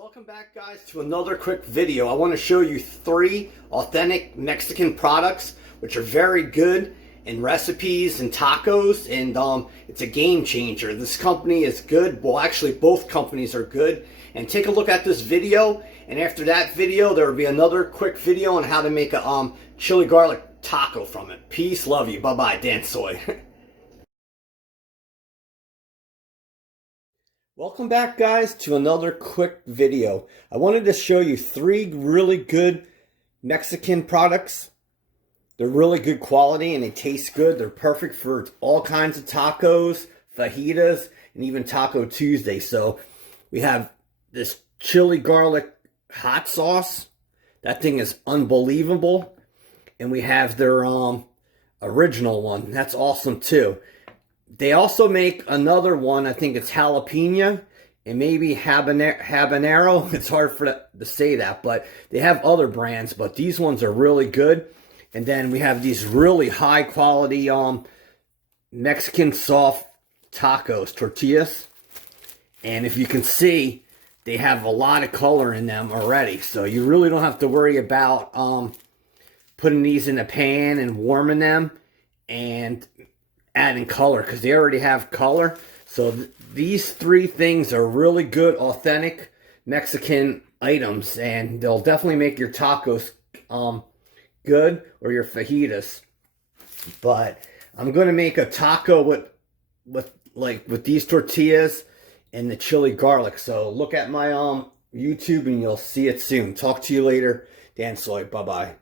Welcome back, guys, to another quick video. I want to show you 3 authentic Mexican products which are very good in recipes and tacos, and it's a game changer. This company is good. Well, actually both companies are good. And take a look at this video, and after that video there will be another quick video on how to make a chili garlic taco from it. Peace, love you, bye bye, Dan Soy. Welcome back, guys, to another quick video. I wanted to show you 3 really good Mexican products. They're really good quality and they taste good. They're perfect for all kinds of tacos, fajitas, and even Taco Tuesday. So we have this chili garlic hot sauce. That thing is unbelievable. And we have their original one. That's awesome too. They also make another one, I think it's jalapeno and maybe habanero. It's hard to say that, but they have other brands, but these ones are really good. And then we have these really high quality Mexican soft tacos, tortillas. And if you can see, they have a lot of color in them already. So you really don't have to worry about putting these in a pan and warming them and adding color, because they already have color. So these 3 things are really good, authentic Mexican items, and they'll definitely make your tacos good, or your fajitas. But I'm gonna make a taco with these tortillas and the chili garlic. So look at my YouTube and you'll see it soon. Talk to you later. Dan Soy, bye bye.